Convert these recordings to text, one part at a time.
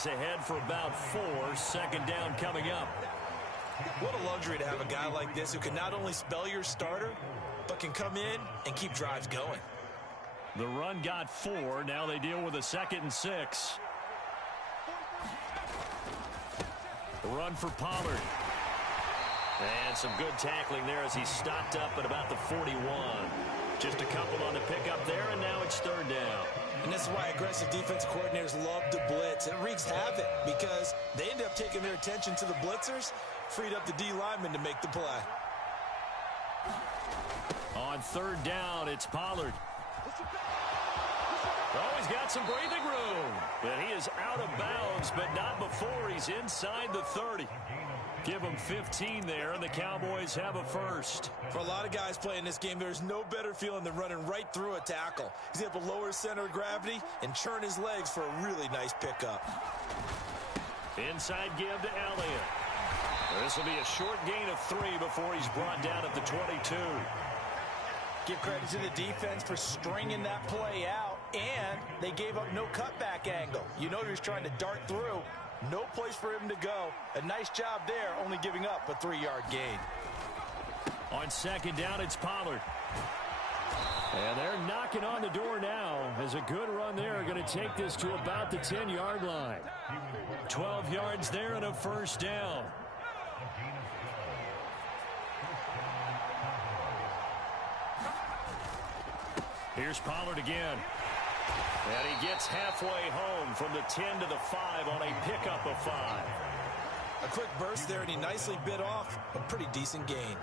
is ahead for about 4. Second down coming up. What a luxury to have a guy like this who can not only spell your starter, but can come in and keep drives going. The run got 4. Now they deal with a 2nd and 6. The run for Pollard. And some good tackling there as he stopped up at about the 41. Just a couple on the pickup there, and now it's 3rd down. And this is why aggressive defense coordinators love to blitz. It wreaks havoc because they end up taking their attention to the blitzers, freed up the D lineman to make the play. On 3rd down, it's Pollard. Oh, he's got some breathing room. But he is out of bounds, but not before he's inside the 30. Give him 15 there, and the Cowboys have a first. For a lot of guys playing this game, there's no better feeling than running right through a tackle. He's able to lower his center of gravity and churn his legs for a really nice pickup. Inside give to Elliott. This will be a short gain of 3 before he's brought down at the 22. Give credit to the defense for stringing that play out, and they gave up no cutback angle. You know he was trying to dart through. No place for him to go. A nice job there, only giving up a 3-yard gain. On 2nd down, it's Pollard. And they're knocking on the door now as a good run there. Going to take this to about the 10-yard line. 12 yards there and a first down. Here's Pollard again. And he gets halfway home from the 10 to the 5 on a pickup of 5. A quick burst there, and he nicely bit off a pretty decent gain.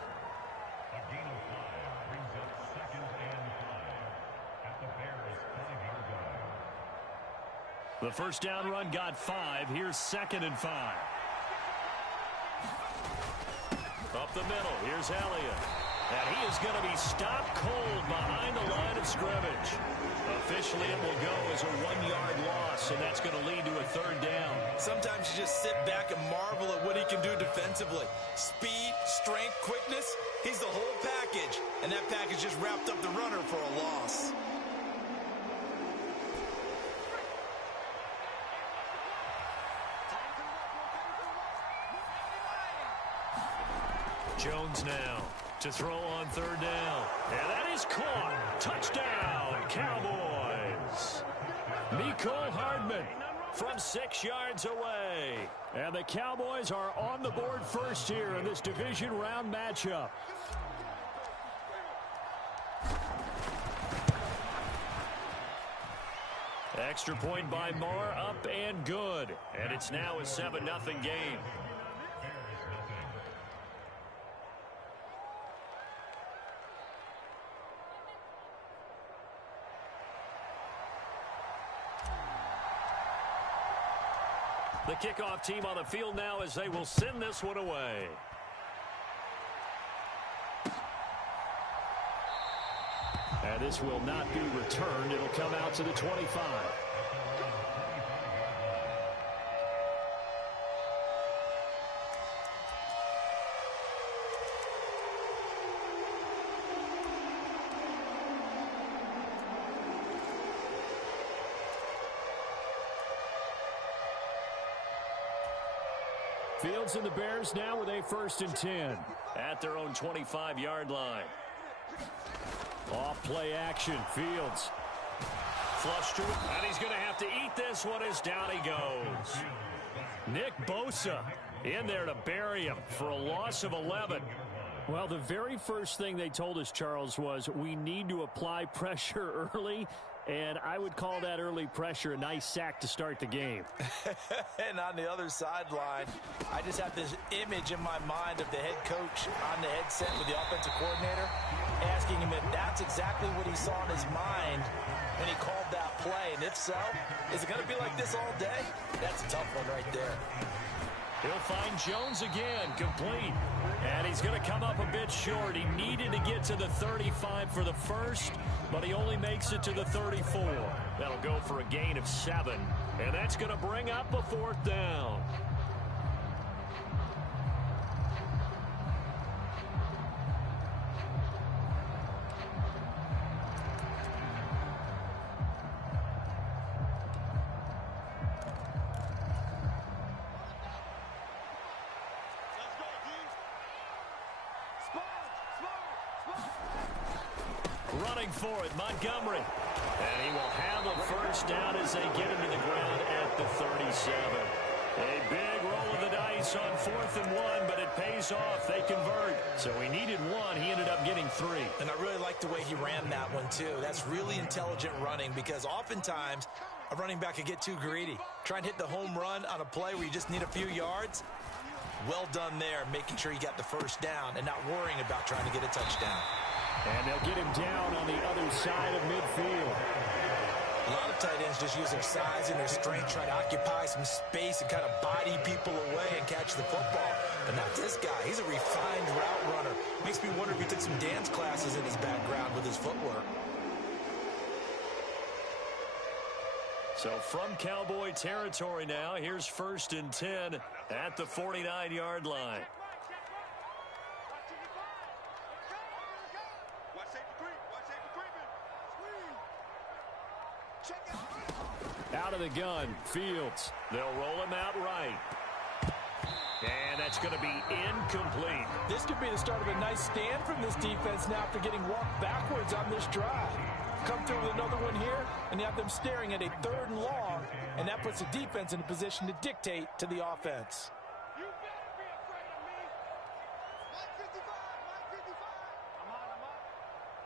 The first down run got 5. Here's 2nd and 5. Up the middle. Here's Elliott. And he is going to be stopped cold behind the line of scrimmage. Officially, it will go as a 1-yard loss, and that's going to lead to a 3rd down. Sometimes you just sit back and marvel at what he can do defensively. Speed, strength, quickness, he's the whole package. And that package just wrapped up the runner for a loss. Jones now to throw on 3rd down. And that is caught. Touchdown, Cowboys. Mecole Hardman from 6 yards away. And the Cowboys are on the board first here in this division round matchup. Extra point by Marr, up and good. And it's now a 7-0 game. The kickoff team on the field now as they will send this one away. And this will not be returned. It'll come out to the 25. Fields and the Bears now with a 1st and 10 at their own 25-yard line. Off play action. Fields flush to it, and he's going to have to eat this one as down he goes. Nick Bosa in there to bury him for a loss of 11. Well, the very first thing they told us, Charles, was we need to apply pressure early, and I would call that early pressure a nice sack to start the game. And on the other sideline, I just have this image in my mind of the head coach on the headset with the offensive coordinator asking him if that's exactly what he saw in his mind when he called that play. And if so, is it going to be like this all day? That's a tough one right there. He'll find Jones again, complete. And he's going to come up a bit short. He needed to get to the 35 for the first, but he only makes it to the 34. That'll go for a gain of 7, and that's going to bring up a 4th down. Running for it, Montgomery. And he will have a first down as they get him to the ground at the 37. A big roll of the dice on 4th and 1, but it pays off. They convert. So he needed 1. He ended up getting 3. And I really like the way he ran that one, too. That's really intelligent running because oftentimes a running back could get too greedy. Try and hit the home run on a play where you just need a few yards. Well done there, making sure he got the first down and not worrying about trying to get a touchdown. And they'll get him down on the other side of midfield. A lot of tight ends just use their size and their strength, try to occupy some space and kind of body people away and catch the football. But not this guy. He's a refined route runner. Makes me wonder if he took some dance classes in his background with his footwork. So from Cowboy territory now, here's 1st and 10 at the 49-yard line. Out of the gun, Fields. They'll roll him out right. And that's going to be incomplete. This could be the start of a nice stand from this defense now after getting walked backwards on this drive. Come through with another one here, and you have them staring at a 3rd and long, and that puts the defense in a position to dictate to the offense. You better be afraid of me. Mike 55, Mike 55. I'm on,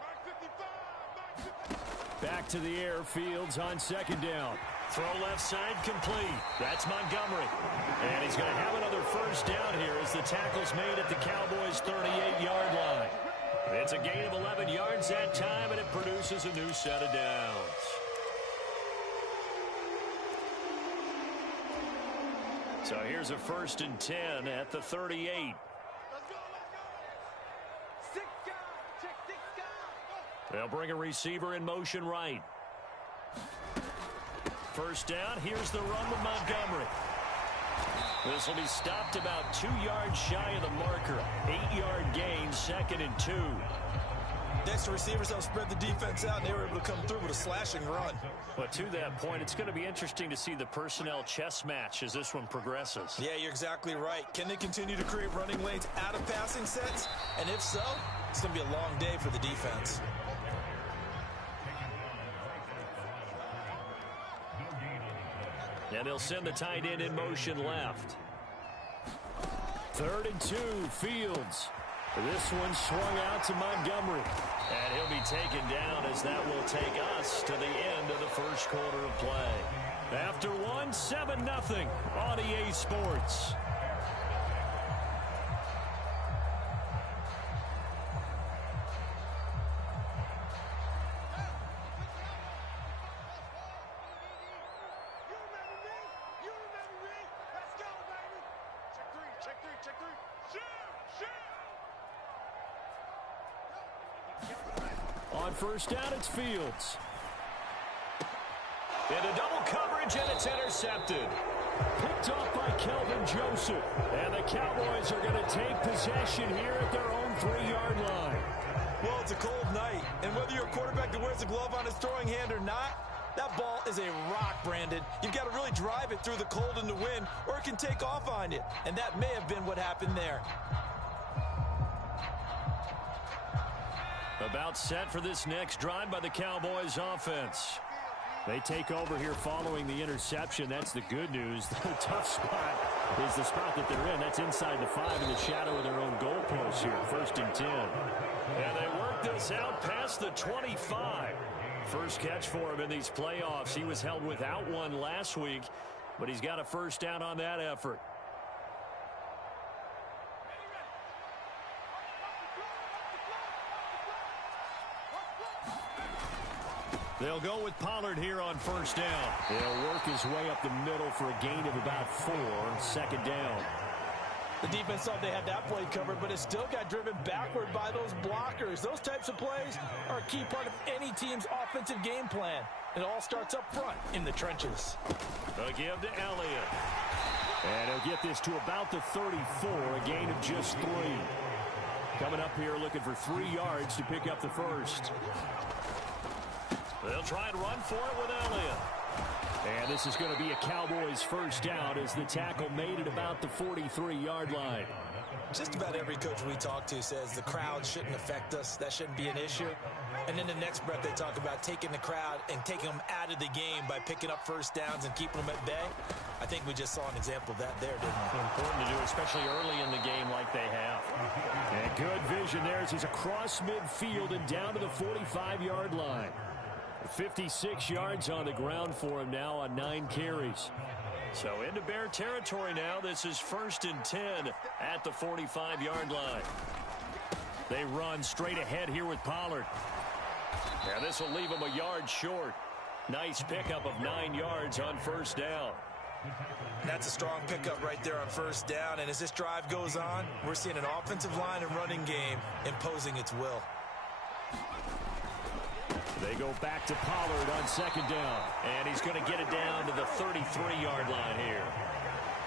Mike 55, Mike 55. Back to the air, Fields on 2nd down. Throw left side complete. That's Montgomery. And he's going to have another first down here as the tackle's made at the Cowboys' 38-yard line. It's a gain of 11 yards that time, and it produces a new set of downs. So here's a 1st and 10 at the 38. Let's go, let's go. 6 guys, check 6 guys. They'll bring a receiver in motion right. First down, here's the run with Montgomery. This will be stopped about 2 yards shy of the marker. 8-yard gain, 2nd and 2. Next, the receivers help spread the defense out, and they were able to come through with a slashing run. But to that point, it's going to be interesting to see the personnel chess match as this one progresses. Yeah, you're exactly right. Can they continue to create running lanes out of passing sets? And if so, it's going to be a long day for the defense. And they'll send the tight end in motion left. 3rd and 2, Fields. This one swung out to Montgomery. And he'll be taken down as that will take us to the end of the first quarter of play. After one, 7-0 on EA Sports. On first down, it's Fields. Into double coverage, and it's intercepted. Picked off by Kelvin Joseph. And the Cowboys are going to take possession here at their own 3-yard line. Well, it's a cold night, and whether you're a quarterback that wears a glove on his throwing hand or not, that ball is a rock, Brandon. You've got to really drive it through the cold and the wind, or it can take off on you. And that may have been what happened there. About set for this next drive by the Cowboys offense. They take over here following the interception. That's the good news. The tough spot is the spot that they're in. That's inside the 5 in the shadow of their own goalpost here. 1st and 10. And they work this out past the 25. First catch for him in these playoffs. He was held without one last week, but he's got a first down on that effort. They'll go with Pollard here on first down. He'll work his way up the middle for a gain of about 4. 2nd down. The defense thought they had that play covered, but it still got driven backward by those blockers. Those types of plays are a key part of any team's offensive game plan. It all starts up front in the trenches. They'll give to Elliott. And he'll get this to about the 34, a gain of just 3. Coming up here looking for 3 yards to pick up the first. They'll try and run for it with Elliott. And this is going to be a Cowboys first down as the tackle made it about the 43-yard line. Just about every coach we talk to says the crowd shouldn't affect us. That shouldn't be an issue. And in the next breath, they talk about taking the crowd and taking them out of the game by picking up first downs and keeping them at bay. I think we just saw an example of that there, didn't we? Important to do, especially early in the game like they have. And good vision there as he's across midfield and down to the 45-yard line. 56 yards on the ground for him now on 9 carries. So into Bear territory now. This is 1st and 10 at the 45-yard line. They run straight ahead here with Pollard. And this will leave him a yard short. Nice pickup of 9 yards on first down. That's a strong pickup right there on first down. And as this drive goes on, we're seeing an offensive line and running game imposing its will. They go back to Pollard on 2nd down. And he's going to get it down to the 33-yard line here.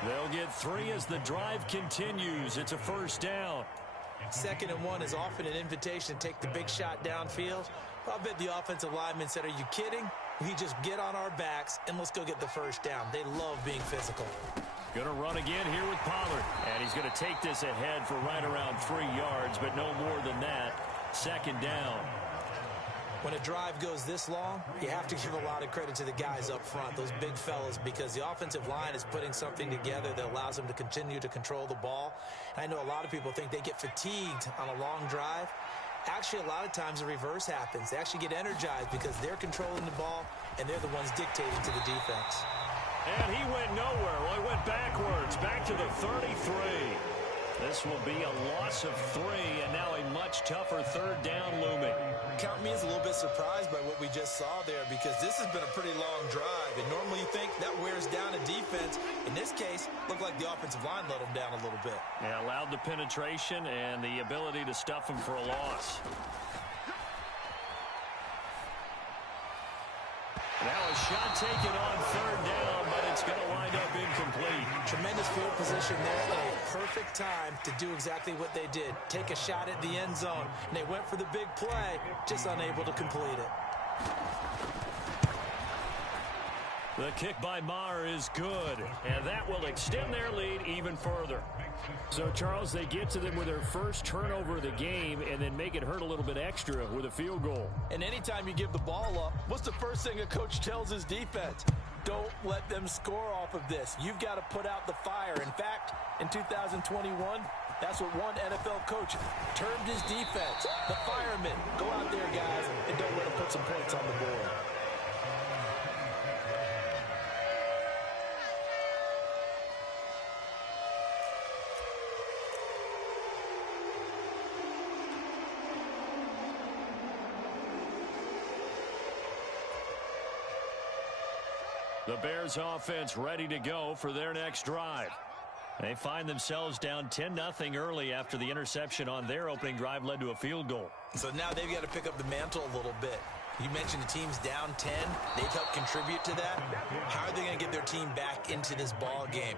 They'll get 3 as the drive continues. It's a first down. 2nd and 1 is often an invitation to take the big shot downfield. I'll bet the offensive lineman said, are you kidding? We just get on our backs and let's go get the first down. They love being physical. Going to run again here with Pollard. And he's going to take this ahead for right around 3 yards, but no more than that. 2nd down. When a drive goes this long, you have to give a lot of credit to the guys up front, those big fellas, because the offensive line is putting something together that allows them to continue to control the ball. I know a lot of people think they get fatigued on a long drive. Actually, a lot of times the reverse happens. They actually get energized because they're controlling the ball, and they're the ones dictating to the defense. And he went nowhere. Well, he went backwards, back to the 33. This will be a loss of 3, and now a much tougher 3rd down looming. Count me as a little bit surprised by what we just saw there, because this has been a pretty long drive, and normally you think that wears down a defense. In this case, looked like the offensive line let them down a little bit. Yeah, allowed the penetration and the ability to stuff them for a loss. Now a shot taken on 3rd down, but it's going to wind up incomplete. Tremendous field position there at a perfect time to do exactly what they did. Take a shot at the end zone, and they went for the big play, just unable to complete it. The kick by Maher is good, and that will extend their lead even further. So, Charles, they get to them with their first turnover of the game and then make it hurt a little bit extra with a field goal. And anytime you give the ball up, what's the first thing a coach tells his defense? Don't let them score off of this. You've got to put out the fire. In fact, in 2021, that's what one NFL coach termed his defense, the firemen. Go out there, guys, and don't let them put some points on the board. The Bears offense ready to go for their next drive. They find themselves down 10-0 early after the interception on their opening drive led to a field goal. So now they've got to pick up the mantle a little bit. You mentioned the team's down 10. They've helped contribute to that. How are they going to get their team back into this ball game?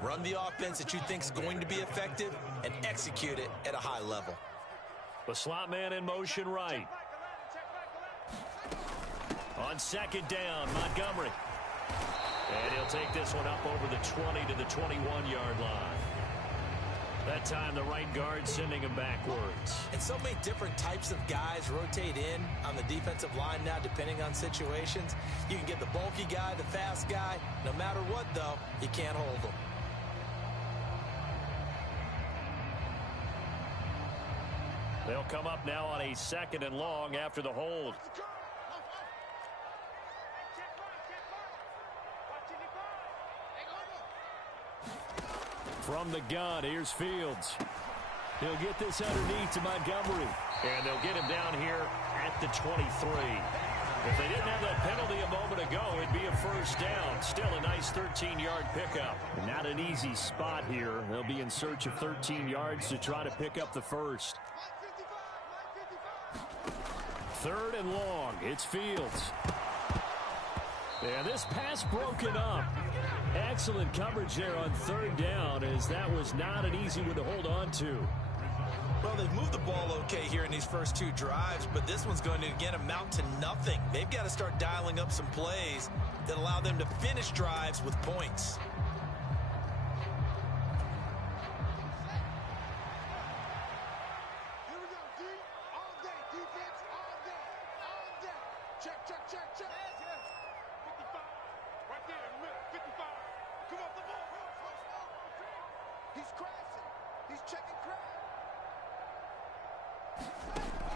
Run the offense that you think is going to be effective and execute it at a high level. The slot man in motion right. On 2nd down, Montgomery. And he'll take this one up over the 20 to the 21-yard line. That time the right guard sending him backwards. And so many different types of guys rotate in on the defensive line now depending on situations. You can get the bulky guy, the fast guy. No matter what, though, you can't hold them. They'll come up now on a 2nd and long after the hold. From the gun, here's Fields. He'll get this underneath to Montgomery. And they'll get him down here at the 23. If they didn't have that penalty a moment ago, it'd be a first down. Still a nice 13-yard pickup. Not an easy spot here. They'll be in search of 13 yards to try to pick up the first. 3rd and long. It's Fields. And this pass broken up. Excellent coverage there on 3rd down, as that was not an easy one to hold on to. Well, they've moved the ball okay here in these first two drives, but this one's going to, again, amount to nothing. They've got to start dialing up some plays that allow them to finish drives with points. Here we go, D. All day. Defense, all day. All day. Check, check, check, check. 55. Right there in the middle. 55. Come off the ball. He's crashing. He's checking crash.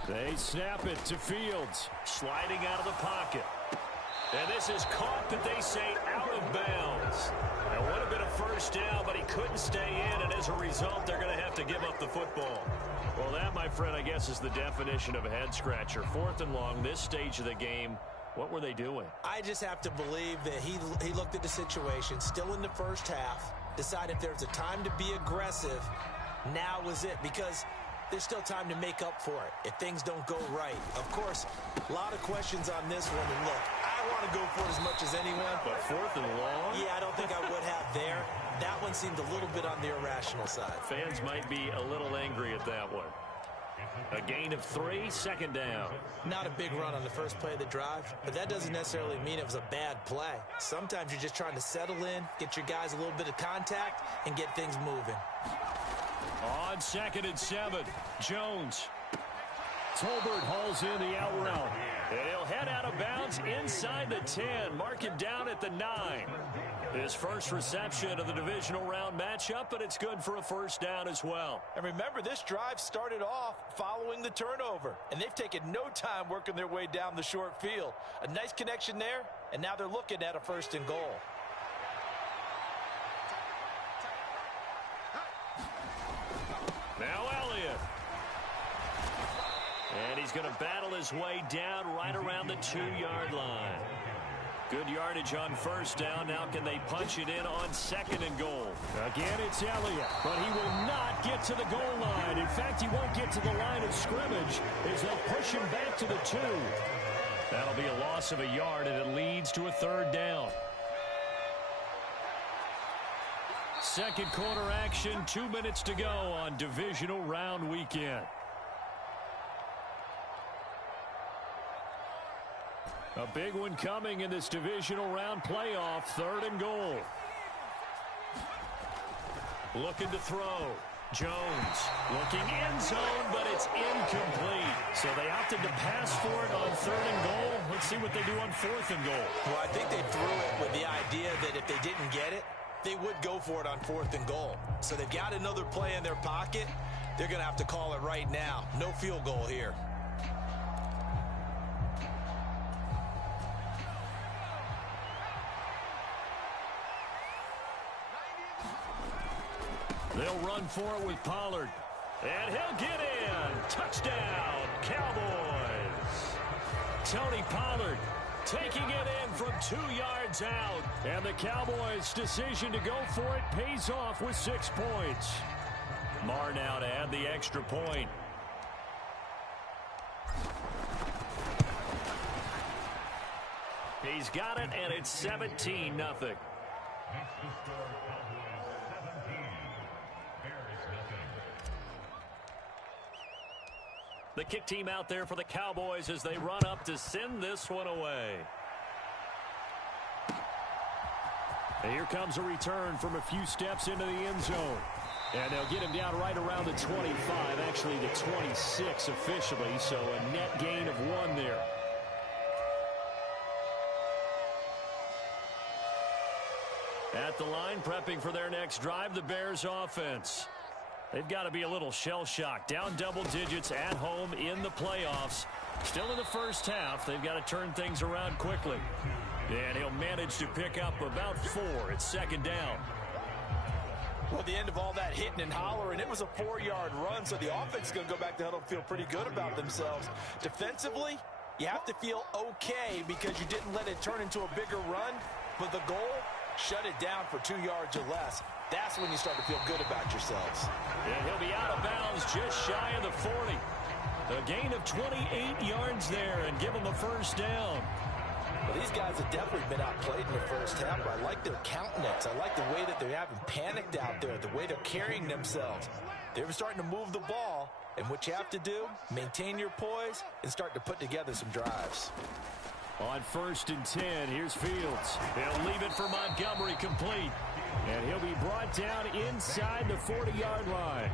They snap it to Fields, sliding out of the pocket. And this is caught, that they say, out of bounds. It would have been a first down, but he couldn't stay in, and as a result, they're going to have to give up the football. Well, that, my friend, I guess is the definition of a head-scratcher. 4th and long, this stage of the game. What were they doing? I just have to believe that he looked at the situation, still in the first half, decided if there's a time to be aggressive, now was it, because there's still time to make up for it if things don't go right. Of course, a lot of questions on this one. And look, I want to go for it as much as anyone. But 4th and long? Yeah, I don't think I would have there. That one seemed a little bit on the irrational side. Fans might be a little angry at that one. A gain of 3, 2nd down. Not a big run on the first play of the drive, but that doesn't necessarily mean it was a bad play. Sometimes you're just trying to settle in, get your guys a little bit of contact, and get things moving. On 2nd and 7, Jones. Tolbert hauls in the out route. And he'll head out of bounds inside the 10. Mark him down at the 9. His first reception of the divisional round matchup, but it's good for a first down as well. And remember, this drive started off following the turnover, and they've taken no time working their way down the short field. A nice connection there, and now they're looking at a 1st and goal. Now Elliott. And he's going to battle his way down right around the 2-yard line. Good yardage on first down. Now can they punch it in on 2nd and goal? Again, it's Elliott, but he will not get to the goal line. In fact, he won't get to the line of scrimmage as they push him back to the 2. That'll be a loss of a yard, and it leads to a 3rd down. Second quarter action, 2 minutes to go on divisional round weekend. A big one coming in this divisional round playoff, 3rd and goal. Looking to throw. Jones looking end zone, but it's incomplete. So they opted to pass for it on 3rd and goal. Let's see what they do on 4th and goal. Well, I think they threw it with the idea that if they didn't get it, they would go for it on 4th and goal. So they've got another play in their pocket. They're going to have to call it right now. No field goal here. They'll run for it with Pollard. And he'll get in. Touchdown, Cowboys. Tony Pollard taking it in from 2 yards out. And the Cowboys' decision to go for it pays off with 6 points. Marr now to add the extra point. He's got it, and it's 17-0. The kick team out there for the Cowboys as they run up to send this one away. And here comes a return from a few steps into the end zone. And they'll get him down right around the 25, actually the 26 officially, so a net gain of 1 there. At the line, prepping for their next drive, the Bears offense. They've got to be a little shell-shocked. Down double digits at home in the playoffs. Still in the first half. They've got to turn things around quickly. And he'll manage to pick up about 4. It's 2nd down. Well, at the end of all that hitting and hollering, it was a 4-yard run, so the offense is going to go back to huddle and feel pretty good about themselves. Defensively, you have to feel okay because you didn't let it turn into a bigger run, but the goal, shut it down for 2 yards or less. That's when you start to feel good about yourselves. And he'll be out of bounds just shy of the 40. A gain of 28 yards there and give him a first down. Well, these guys have definitely been outplayed in the first half, but I like their countenance. I like the way that they haven't panicked out there, the way they're carrying themselves. They're starting to move the ball, and what you have to do, maintain your poise and start to put together some drives. On 1st and 10, here's Fields. He'll leave it for Montgomery complete. And he'll be brought down inside the 40-yard line.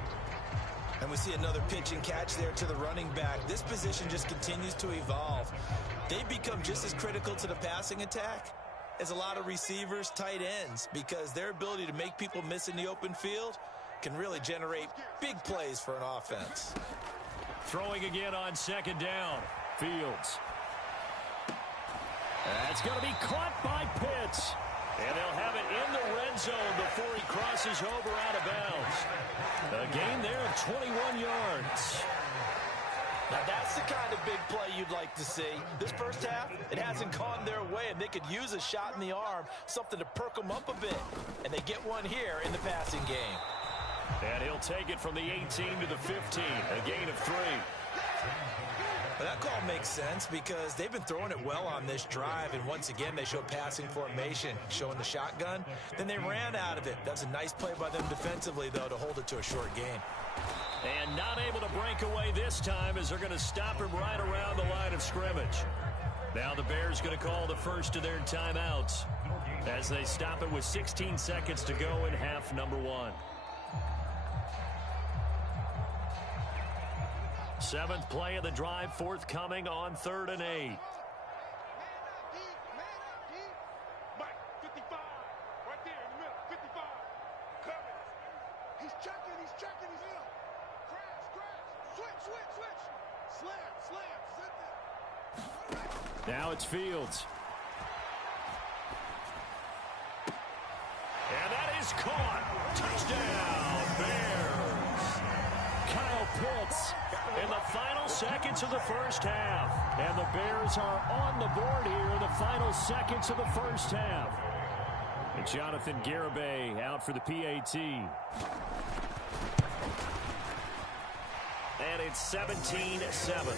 And we see another pitch and catch there to the running back. This position just continues to evolve. They've become just as critical to the passing attack as a lot of receivers, tight ends, because their ability to make people miss in the open field can really generate big plays for an offense. Throwing again on 2nd down. Fields. That's going to be caught by Pitts. And they'll have it in the red zone before he crosses over out of bounds. A gain there of 21 yards. Now that's the kind of big play you'd like to see. This first half, it hasn't gone their way, and they could use a shot in the arm, something to perk them up a bit. And they get one here in the passing game. And he'll take it from the 18 to the 15, a gain of 3. Well, that call makes sense because they've been throwing it well on this drive, and once again they show passing formation, showing the shotgun. Then they ran out of it. That's a nice play by them defensively, though, to hold it to a short gain. And not able to break away this time as they're going to stop him right around the line of scrimmage. Now the Bears going to call the first of their timeouts as they stop it with 16 seconds to go in half number 1. 7th play of the drive forthcoming on 3rd and 8. Mike, 55. Right there in the middle, 55. Coming. He's checking, he's in. Crash. Switch. Slam, zip it. Now it's Fields. And that is caught. Touchdown, Bears. Kyle Pitts in the final seconds of the first half. And the Bears are on the board here in the final seconds of the first half. And Jonathan Garibay out for the PAT. And it's 17-7.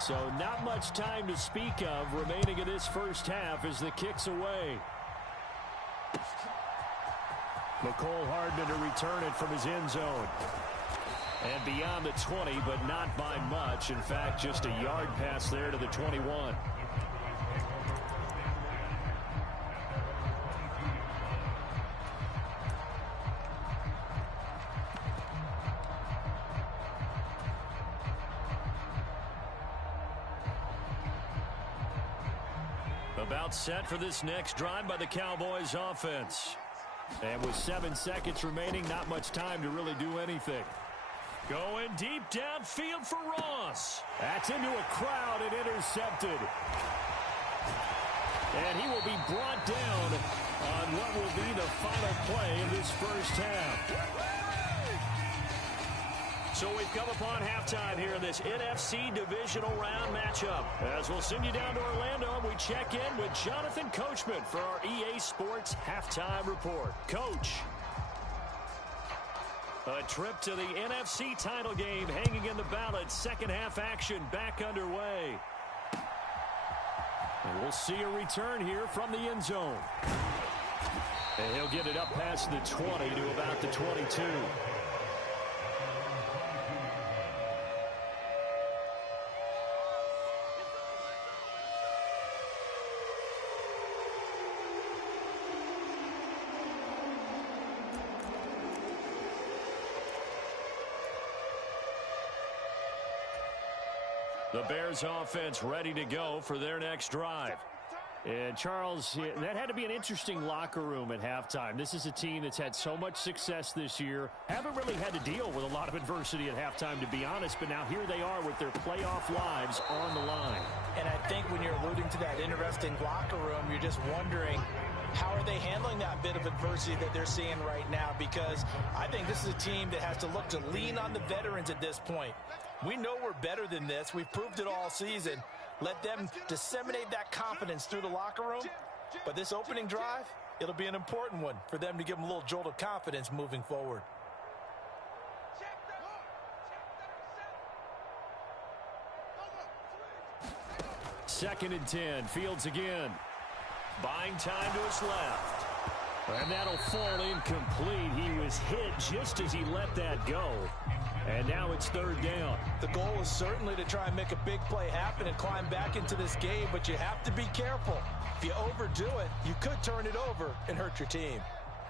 So not much time to speak of remaining in this first half as the kick's away. McCole Hardman to return it from his end zone. And beyond the 20, but not by much. In fact, just a yard pass there to the 21. About set for this next drive by the Cowboys offense. And with 7 seconds remaining, not much time to really do anything. Going deep downfield for Ross. That's into a crowd and intercepted. And he will be brought down on what will be the final play of this first half. So we've come upon halftime here in this NFC divisional round matchup. As we'll send you down to Orlando, we check in with Jonathan Coachman for our EA Sports Halftime Report. Coach. A trip to the NFC title game hanging in the balance. Second half action back underway. And we'll see a return here from the end zone. And he'll get it up past the 20 to about the 22. The Bears offense ready to go for their next drive. And Charles, that had to be an interesting locker room at halftime. This is a team that's had so much success this year. Haven't really had to deal with a lot of adversity at halftime, to be honest. But now here they are with their playoff lives on the line. And I think when you're alluding to that interesting locker room, you're just wondering, how are they handling that bit of adversity that they're seeing right now? Because I think this is a team that has to look to lean on the veterans at this point. We know we're better than this. We've proved it all season. Let them disseminate that confidence through the locker room. But this opening drive, It'll be an important one for them to give them a little jolt of confidence moving forward. Second and 10. Fields again. Buying time to his left. And that'll fall incomplete. He was hit just as he let that go. And now it's third down. The goal is certainly to try and make a big play happen and climb back into this game, but you have to be careful. If you overdo it, you could turn it over and hurt your team.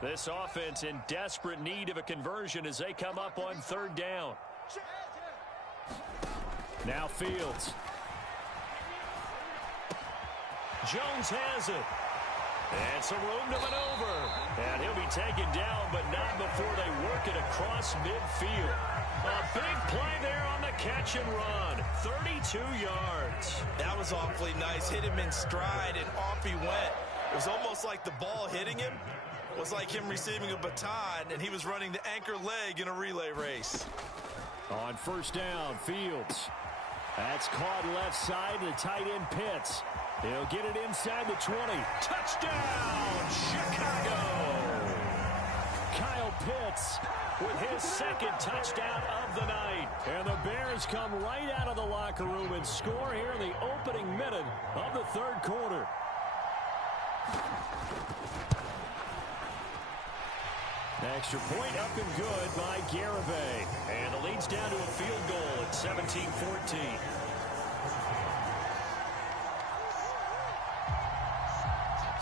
This offense in desperate need of a conversion as they come up on third down. Now Fields. Jones has it. And some room to maneuver. And he'll be taken down, but not before they work it across midfield. A big play there on the catch and run. 32 yards. That was awfully nice. Hit him in stride, and off he went. It was almost like the ball hitting him was like him receiving a baton, and he was running the anchor leg in a relay race. On first down, Fields. That's caught left side to the tight end Pitts. He'll get it inside the 20. Touchdown, Chicago! Kyle Pitts with his second touchdown of the night. And the Bears come right out of the locker room and score here in the opening minute of the third quarter. Extra point up and good by Garibay. And the lead's down to a field goal at 17-14.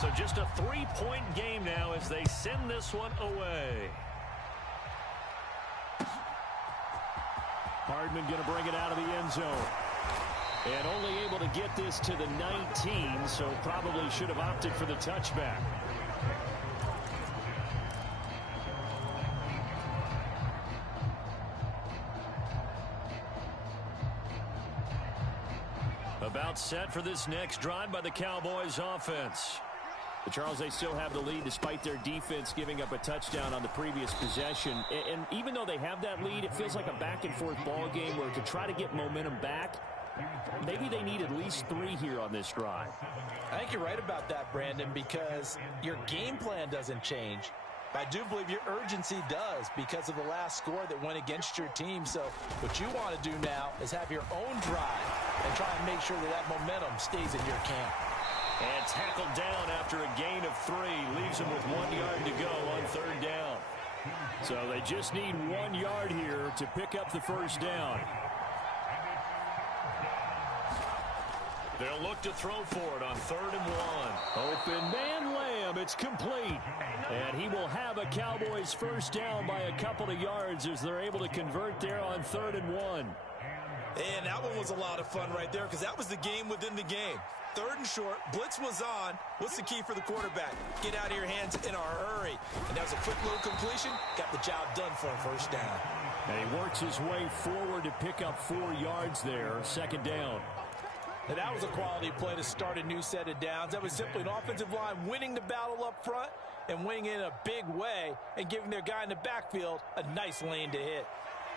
So just a 3-point game now as they send this one away. Hardman going to bring it out of the end zone. And only able to get this to the 19, so probably should have opted for the touchback. About set for this next drive by the Cowboys offense. But Charles, they still have the lead despite their defense giving up a touchdown on the previous possession. And even though they have that lead, it feels like a back-and-forth ball game where to try to get momentum back, maybe they need at least 3 here on this drive. I think you're right about that, Brandon, because your game plan doesn't change. I do believe your urgency does because of the last score that went against your team. So what you want to do now is have your own drive and try and make sure that that momentum stays in your camp. And tackled down after a gain of 3. Leaves him with 1 yard to go on third down. So they just need 1 yard here to pick up the first down. They'll look to throw for it on 3rd and 1. Open man Lamb. It's complete. And he will have a Cowboys first down by a couple of yards as they're able to convert there on 3rd and 1. And that one was a lot of fun right there because that was the game within the game. 3rd and short, blitz was on. What's the key for the quarterback? Get out of your hands in a hurry. And that was a quick little completion. Got the job done for a first down. And he works his way forward to pick up 4 yards there. 2nd down. And that was a quality play to start a new set of downs. That was simply an offensive line winning the battle up front and winning in a big way and giving their guy in the backfield a nice lane to hit.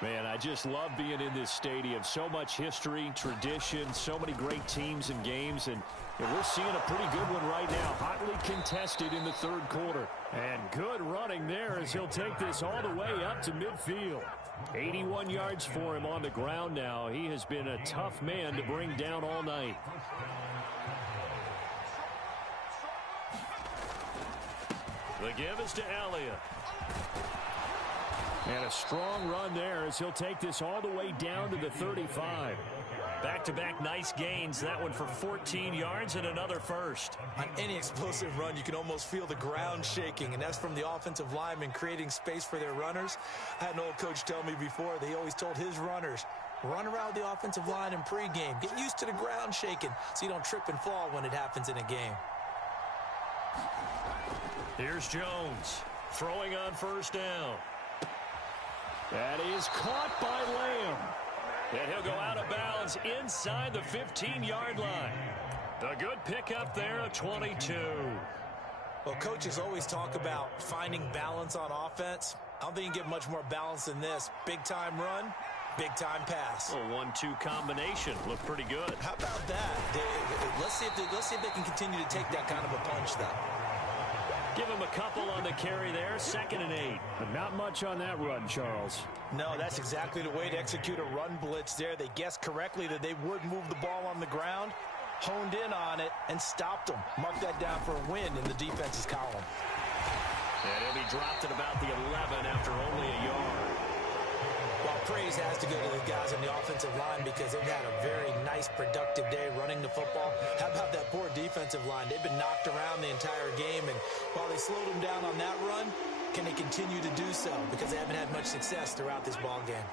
Man, I just love being in this stadium. So much history, tradition, so many great teams and games. And we're seeing a pretty good one right now. Hotly contested in the 3rd quarter. And good running there as he'll take this all the way up to midfield. 81 yards for him on the ground now. He has been a tough man to bring down all night. The give is to Elliott. And a strong run there as he'll take this all the way down to the 35. Back-to-back nice gains. That one for 14 yards and another first. On any explosive run, you can almost feel the ground shaking, and that's from the offensive linemen creating space for their runners. I had an old coach tell me before, they always told his runners, run around the offensive line in pregame. Get used to the ground shaking so you don't trip and fall when it happens in a game. Here's Jones throwing on first down. That is caught by Lamb. And he'll go out of bounds inside the 15-yard line. A good pickup there at 22. Well, coaches always talk about finding balance on offense. I don't think you can get much more balance than this. Big-time run, big-time pass. A 1-2 combination. Looked pretty good. How about that? Let's see if they can continue to take that kind of a punch, though. Give him a couple on the carry there, 2nd and 8. But not much on that run, Charles. No, that's exactly the way to execute a run blitz there. They guessed correctly that they would move the ball on the ground, honed in on it, and stopped them. Mark that down for a win in the defense's column. And he'll be dropped at about the 11 after only a yard. Well, praise has to go to the guys on the offensive line because they've had a very nice, productive day running the football. How about that poor defensive line? They've been knocked around the entire game, and while they slowed them down on that run, can they continue to do so? Because they haven't had much success throughout this ball game.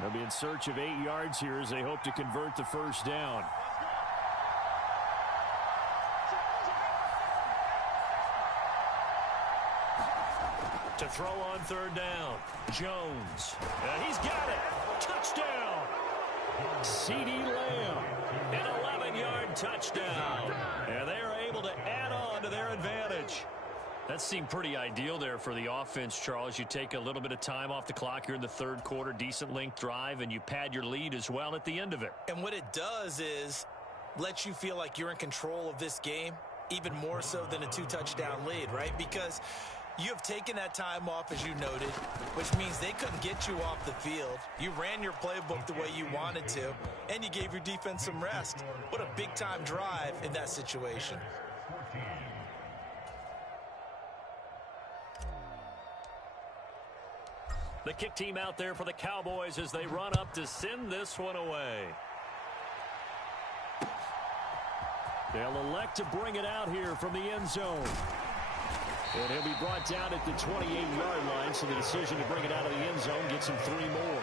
They'll be in search of 8 yards here as they hope to convert the first down. To throw on 3rd down, Jones. He's got it. Touchdown. CeeDee Lamb. An 11-yard touchdown. And they're able to add on to their advantage. That seemed pretty ideal there for the offense, Charles. You take a little bit of time off the clock here in the 3rd quarter, decent length drive, and you pad your lead as well at the end of it. And what it does is let you feel like you're in control of this game, even more so than a 2-touchdown lead, right? Because you have taken that time off, as you noted, which means they couldn't get you off the field. You ran your playbook the way you wanted to, and you gave your defense some rest. What a big-time drive in that situation. The kick team out there for the Cowboys as they run up to send this one away. They'll elect to bring it out here from the end zone. And he'll be brought down at the 28-yard line, so the decision to bring it out of the end zone gets him 3 more.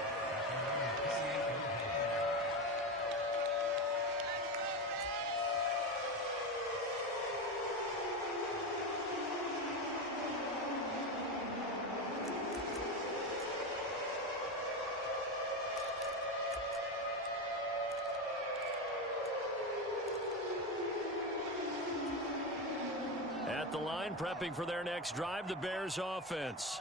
At the line, prepping for their next drive, the Bears offense.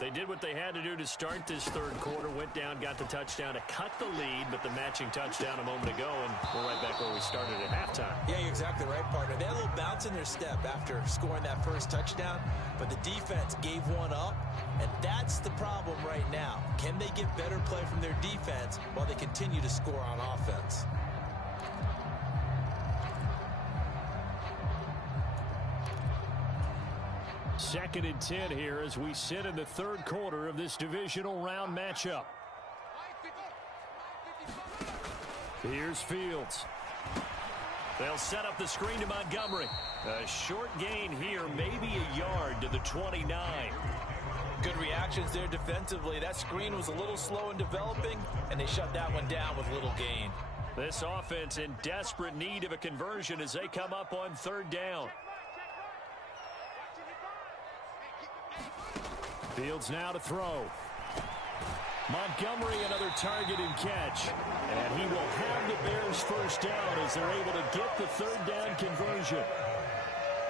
They did what they had to do to start this 3rd quarter, went down, got the touchdown to cut the lead, but the matching touchdown a moment ago, and we're right back where we started at halftime. Yeah, you're exactly right, partner. They had a little bounce in their step after scoring that first touchdown, but the defense gave one up, and that's the problem right now. Can they get better play from their defense while they continue to score on offense? Second and 10 here as we sit in the 3rd quarter of this divisional round matchup. Here's Fields. They'll set up the screen to Montgomery. A short gain here, maybe a yard to the 29. Good reactions there defensively. That screen was a little slow in developing, and they shut that one down with little gain. This offense in desperate need of a conversion as they come up on 3rd down. Fields now to throw. Montgomery, another target and catch. And he will have the Bears first down as they're able to get the 3rd down conversion.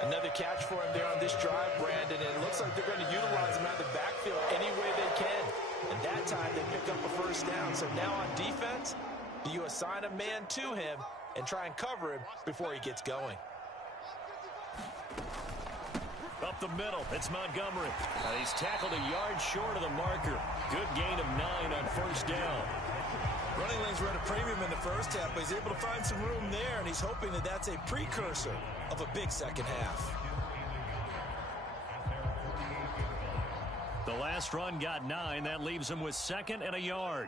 Another catch for him there on this drive, Brandon. And it looks like they're going to utilize him out of the backfield any way they can. And that time they pick up a first down. So now on defense, do you assign a man to him and try and cover him before he gets going? Up the middle, it's Montgomery. He's tackled a yard short of the marker. Good gain of 9 on first down. Running lanes were at a premium in the first half, but he's able to find some room there, and he's hoping that that's a precursor of a big second half. The last run got 9. That leaves him with 2nd and a yard.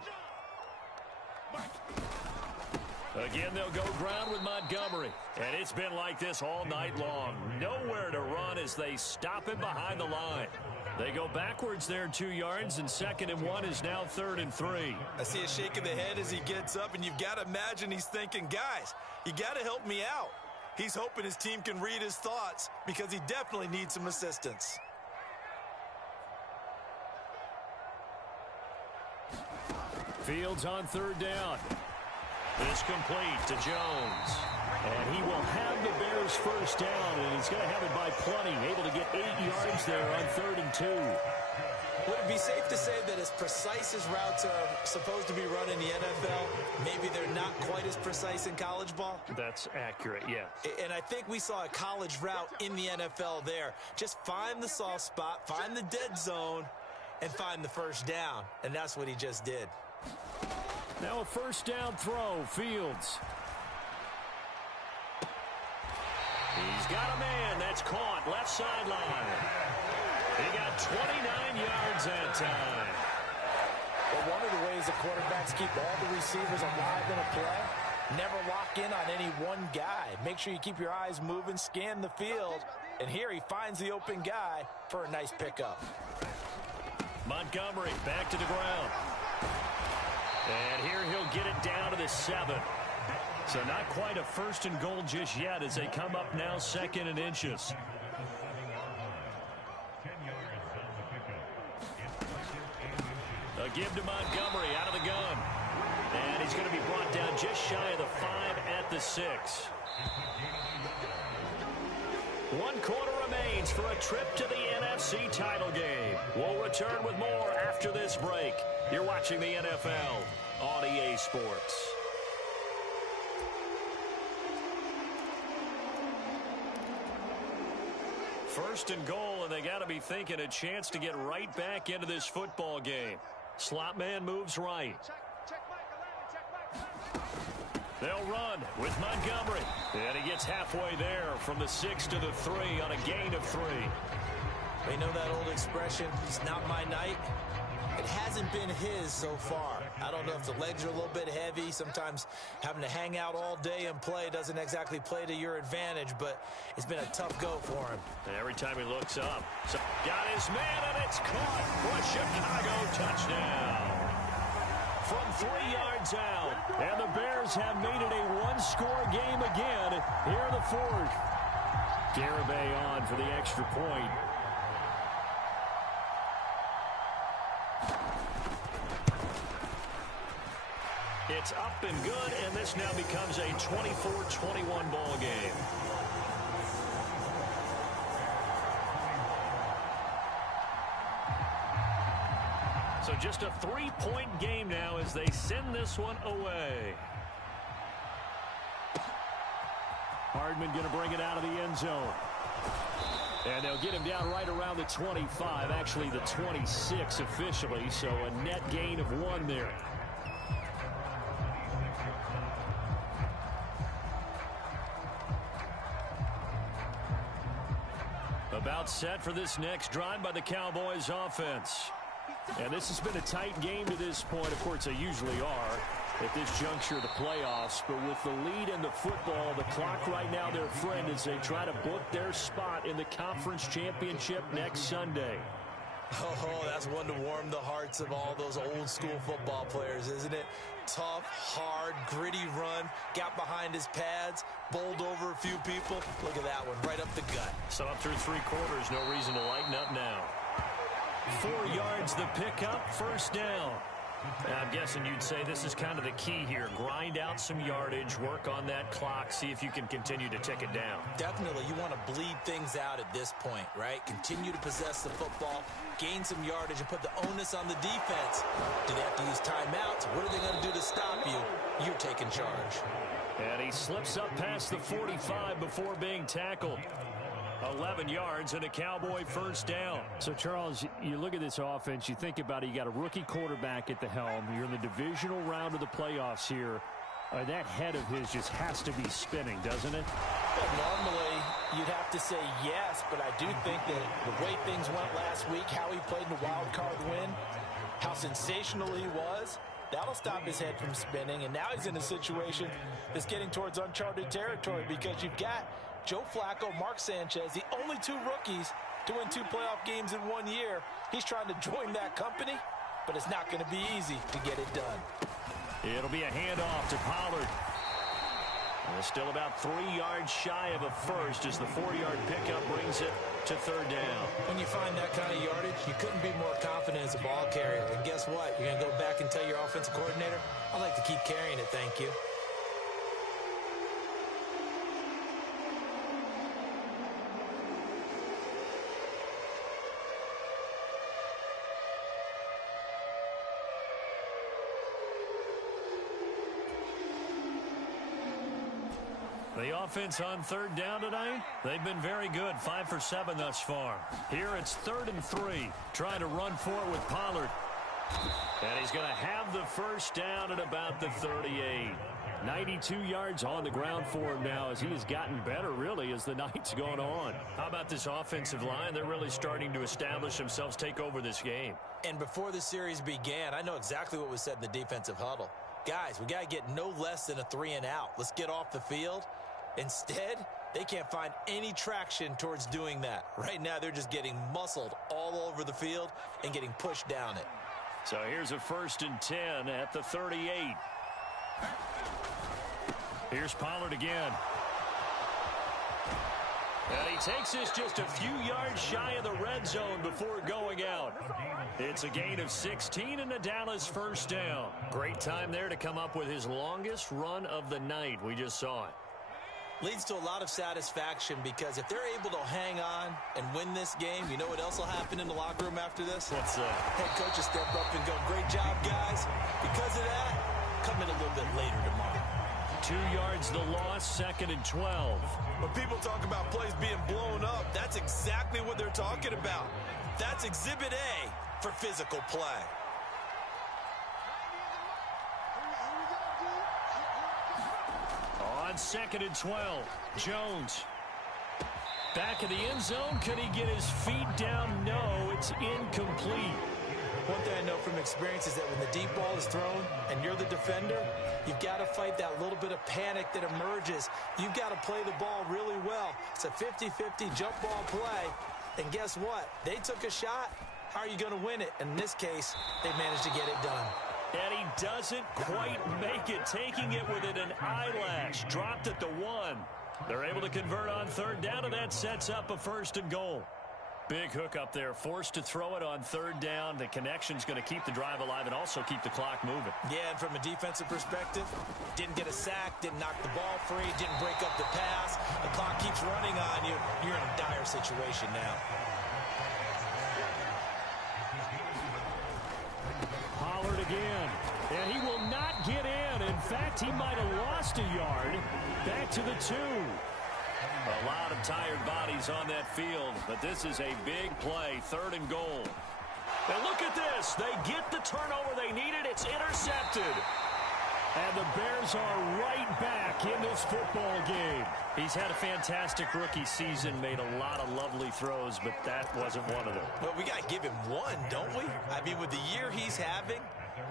Again, they'll go ground with Montgomery. And it's been like this all night long. Nowhere to run as they stop him behind the line. They go backwards there 2 yards, and 2nd and 1 is now 3rd and 3. I see a shake of the head as he gets up, and you've got to imagine he's thinking, guys, you got to help me out. He's hoping his team can read his thoughts because he definitely needs some assistance. Fields on 3rd down. This complete to Jones. And he will have the Bears first down, and he's going to have it by plenty. Able to get 8 yards there on 3rd and 2. Would it be safe to say that as precise as routes are supposed to be run in the NFL, maybe they're not quite as precise precise in college ball? That's accurate, yeah. And I think we saw a college route in the NFL there. Just find the soft spot, find the dead zone, and find the first down. And that's what he just did. Now a first down throw, Fields. He's got a man. That's caught. Left sideline. He got 29 yards that time. Well, one of the ways the quarterbacks keep all the receivers alive in a play, never lock in on any one guy. Make sure you keep your eyes moving, scan the field, and here he finds the open guy for a nice pickup. Montgomery back to the ground. And here he'll get it down to the 7. So not quite a first and goal just yet as they come up now 2nd and inches. A give to Montgomery out of the gun. And he's going to be brought down just shy of the 5 at the 6. 1 quarter remains for a trip to the NFC title game. We'll return with more after this break. You're watching the NFL on EA Sports. First and goal, and they got to be thinking a chance to get right back into this football game. Slot man moves right. They'll run with Montgomery. And he gets halfway there from the 6 to the 3 on a gain of 3. You know that old expression, it's not my night? It hasn't been his so far. I don't know if the legs are a little bit heavy. Sometimes having to hang out all day and play doesn't exactly play to your advantage, but it's been a tough go for him. And every time he looks up, so got his man, and it's caught for a Chicago touchdown. From 3 yards out, and the Bears have made it a one-score game again here in the 4th. Garibay on for the extra point. It's up and good, and this now becomes a 24-21 ball game. So just a 3-point game now as they send this one away. Hardman going to bring it out of the end zone. And they'll get him down right around the 25, actually the 26 officially, so a net gain of 1 there. About set for this next drive by the Cowboys offense. And this has been a tight game to this point. Of course, they usually are at this juncture of the playoffs. But with the lead in the football, the clock right now their friend as they try to book their spot in the conference championship next Sunday. Oh, that's one to warm the hearts of all those old school football players, isn't it? Tough, hard, gritty run, got behind his pads, bowled over a few people. Look at that one, right up the gut. So up through 3 quarters, no reason to lighten up now. 4 yards the pickup, first down. I'm guessing you'd say this is kind of the key here. Grind out some yardage, work on that clock, see if you can continue to tick it down. Definitely, you want to bleed things out at this point, right? Continue to possess the football, gain some yardage, and put the onus on the defense. Do they have to use timeouts? What are they going to do to stop you? You're taking charge. And he slips up past the 45 before being tackled. 11 yards and a Cowboy first down. So, Charles, you look at this offense, you think about it, you got a rookie quarterback at the helm. You're in the divisional round of the playoffs here. That head of his just has to be spinning, doesn't it? Well, normally you'd have to say yes, but I do think that the way things went last week, how he played in the wild card win, how sensational he was, that'll stop his head from spinning. And now he's in a situation that's getting towards uncharted territory because you've got Joe Flacco, Mark Sanchez, the only 2 rookies to win 2 playoff games in 1 year. He's trying to join that company, but it's not going to be easy to get it done. It'll be a handoff to Pollard. And still about 3 yards shy of a first as the 4-yard pickup brings it to 3rd down. When you find that kind of yardage, you couldn't be more confident as a ball carrier. And guess what? You're going to go back and tell your offensive coordinator, I'd like to keep carrying it, thank you. The offense on third down tonight, they've been very good, 5 for 7 thus far. Here it's 3rd and 3, trying to run for it with Pollard. And he's going to have the first down at about the 38. 92 yards on the ground for him now as he has gotten better, really, as the night's gone on. How about this offensive line? They're really starting to establish themselves, take over this game. And before the series began, I know exactly what was said in the defensive huddle. Guys, we got to get no less than a 3 and out. Let's get off the field. Instead, they can't find any traction towards doing that. Right now, they're just getting muscled all over the field and getting pushed down it. So here's a 1st and 10 at the 38. Here's Pollard again. And he takes this just a few yards shy of the red zone before going out. It's a gain of 16 and a Dallas first down. Great time there to come up with his longest run of the night. We just saw it. Leads to a lot of satisfaction because if they're able to hang on and win this game, you know what else will happen in the locker room after this? What's that? Head coach will step up and go, great job, guys. Because of that, come in a little bit later tomorrow. 2 yards the loss, 2nd and 12. When people talk about plays being blown up, that's exactly what they're talking about. That's Exhibit A for physical play. On 2nd and 12, Jones. Back in the end zone. Could he get his feet down? No, it's incomplete. One thing I know from experience is that when the deep ball is thrown and you're the defender, you've got to fight that little bit of panic that emerges. You've got to play the ball really well. It's a 50-50 jump ball play. And guess what? They took a shot. How are you going to win it? In this case, they managed to get it done. And he doesn't quite make it, taking it within an eyelash. Dropped at the 1. They're able to convert on third down, and that sets up a 1st and goal. Big hook up there, forced to throw it on third down. The connection's going to keep the drive alive and also keep the clock moving. Yeah, and from a defensive perspective, didn't get a sack, didn't knock the ball free, didn't break up the pass. The clock keeps running on you. You're in a dire situation now. Pollard again, and he will not get in. In fact, he might have lost a yard. Back to the 2. A lot of tired bodies on that field, but this is a big play, 3rd and goal. And look at this. They get the turnover they needed. It's intercepted. And the Bears are right back in this football game. He's had a fantastic rookie season, made a lot of lovely throws, but that wasn't one of them. Well, we got to give him one, don't we? I mean, with the year he's having,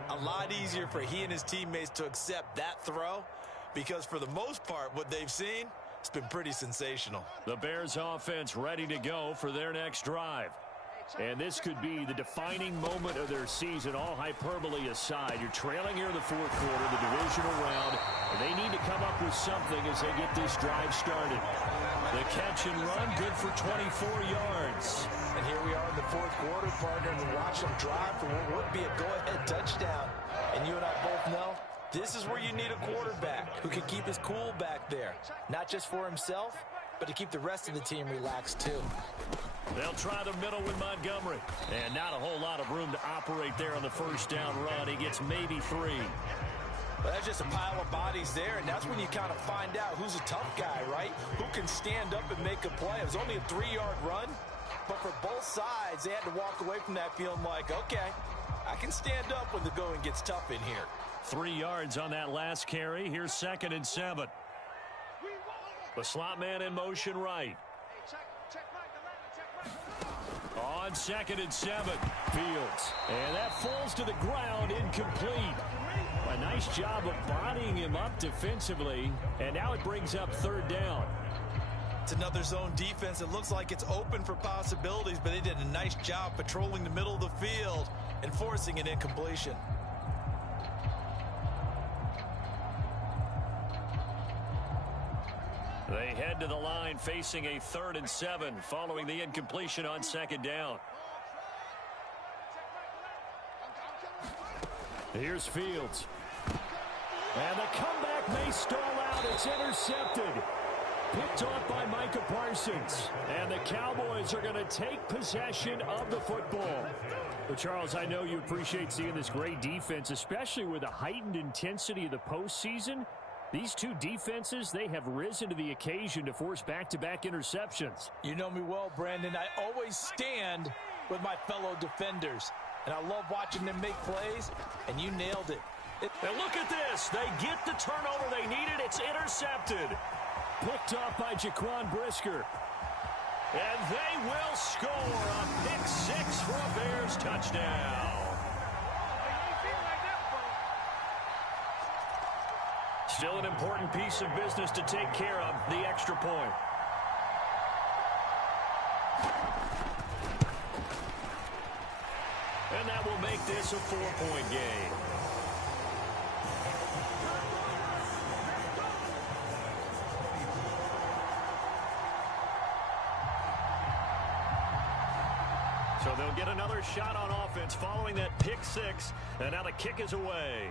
a lot easier for he and his teammates to accept that throw because for the most part, what they've seen, it's been pretty sensational. The Bears offense ready to go for their next drive. And this could be the defining moment of their season, all hyperbole aside. You're trailing here in the 4th quarter, the divisional round, and they need to come up with something as they get this drive started. The catch and run, good for 24 yards. And here we are in the 4th quarter, partner, and watch them drive for what would be a go-ahead touchdown. And you and I both know this is where you need a quarterback who can keep his cool back there, not just for himself, but to keep the rest of the team relaxed too. They'll try the middle with Montgomery. And not a whole lot of room to operate there on the first down run. He gets maybe 3. But that's just a pile of bodies there, and that's when you kind of find out who's a tough guy, right? Who can stand up and make a play. It was only a 3-yard run, but for both sides, they had to walk away from that feeling like, okay, I can stand up when the going gets tough in here. 3 yards on that last carry. Here's 2nd and 7. The slot man in motion right. On 2nd and 7, Fields. And that falls to the ground, incomplete. A nice job of bodying him up defensively. And now it brings up 3rd down. It's another zone defense. It looks like it's open for possibilities, but they did a nice job patrolling the middle of the field and forcing an incompletion. They head to the line facing a 3rd and 7 following the incompletion on 2nd down. Here's Fields. And the comeback may stall out. It's intercepted. Picked off by Micah Parsons. And the Cowboys are going to take possession of the football. Well, Charles, I know you appreciate seeing this great defense, especially with the heightened intensity of the postseason. These two defenses, they have risen to the occasion to force back-to-back interceptions. You know me well, Brandon. I always stand with my fellow defenders, and I love watching them make plays, and you nailed it. And look at this. They get the turnover they needed. It's intercepted. Picked off by Jaquan Brisker. And they will score a pick six for a Bears touchdown. Still an important piece of business to take care of, the extra point. And that will make this a 4-point game. So they'll get another shot on offense following that pick six. And now the kick is away.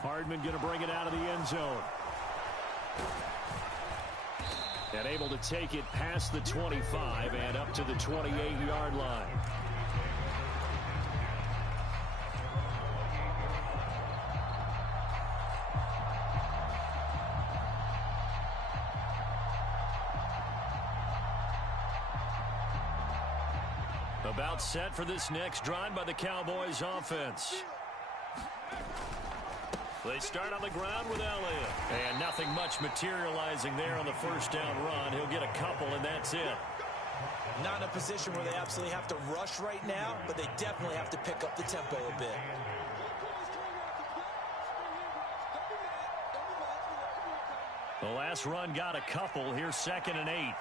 Hardman going to bring it out of the end zone. And able to take it past the 25 and up to the 28-yard line. About set for this next drive by the Cowboys offense. They start on the ground with Elliott. And nothing much materializing there on the first down run. He'll get a couple, and that's it. Not in a position where they absolutely have to rush right now, but they definitely have to pick up the tempo a bit. The last run got a couple. Here's 2nd and 8.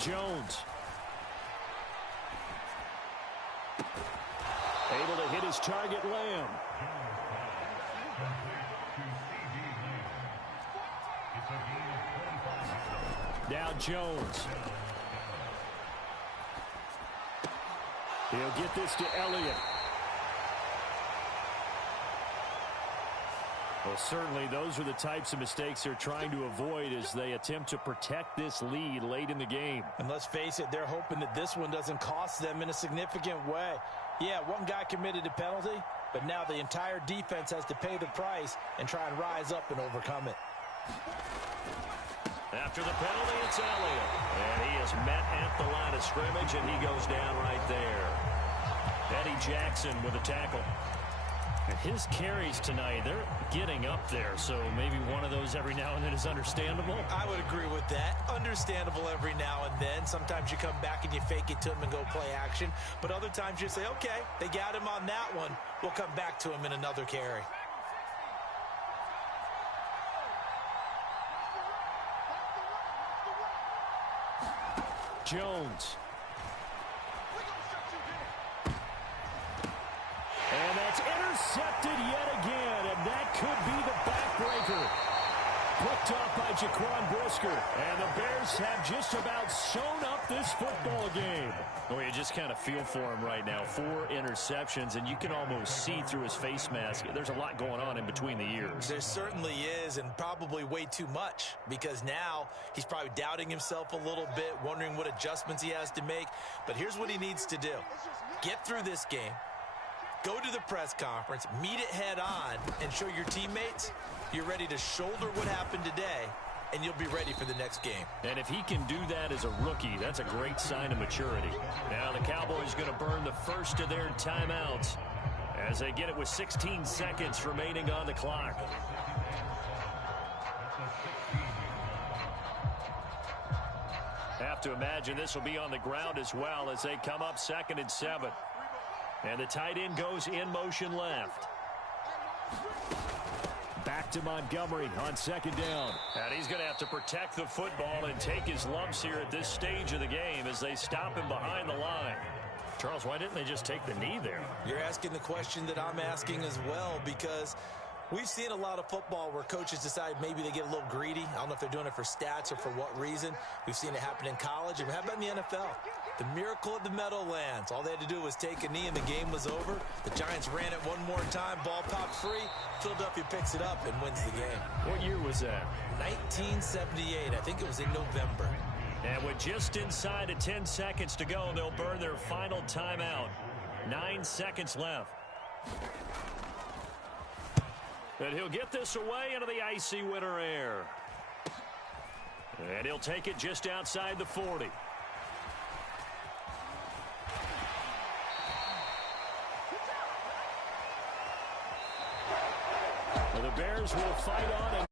Jones. Able to hit his target, Lamb. Now Jones. He'll get this to Elliott. Well, certainly those are the types of mistakes they're trying to avoid as they attempt to protect this lead late in the game. And let's face it, they're hoping that this one doesn't cost them in a significant way. Yeah, one guy committed a penalty, but now the entire defense has to pay the price and try and rise up and overcome it. After the penalty, it's Elliott. And he is met at the line of scrimmage, and he goes down right there. Eddie Jackson with a tackle. His carries tonight, they're getting up there, so maybe one of those every now and then is understandable. I would agree with that. Understandable every now and then. Sometimes you come back and you fake it to him and go play action. But other times you say, okay, they got him on that one. We'll come back to him in another carry. Jones. And that's intercepted yet again, and that could be the backbreaker. Picked off by Jaquan Brisker, and the Bears have just about sewn up this football game. Well, you just kind of feel for him right now. 4 interceptions, and you can almost see through his face mask. There's a lot going on in between the ears. There certainly is, and probably way too much, because now he's probably doubting himself a little bit, wondering what adjustments he has to make. But here's what he needs to do. Get through this game. Go to the press conference, meet it head on, and show your teammates you're ready to shoulder what happened today, and you'll be ready for the next game. And if he can do that as a rookie, that's a great sign of maturity. Now the Cowboys going to burn the first of their timeouts as they get it with 16 seconds remaining on the clock. Have to imagine this will be on the ground as well as they come up 2nd and 7. And the tight end goes in motion left. Back to Montgomery on 2nd down. And he's going to have to protect the football and take his lumps here at this stage of the game as they stop him behind the line. Charles, why didn't they just take the knee there? You're asking the question that I'm asking as well, because we've seen a lot of football where coaches decide maybe they get a little greedy. I don't know if they're doing it for stats or for what reason. We've seen it happen in college. And how about in the NFL? The miracle of the Meadowlands. All they had to do was take a knee and the game was over. The Giants ran it one more time. Ball popped free. Philadelphia picks it up and wins the game. What year was that? 1978. I think it was in November. And with just inside of 10 seconds to go, they'll burn their final timeout. 9 seconds left. And he'll get this away into the icy winter air. And he'll take it just outside the 40. And the Bears will fight on and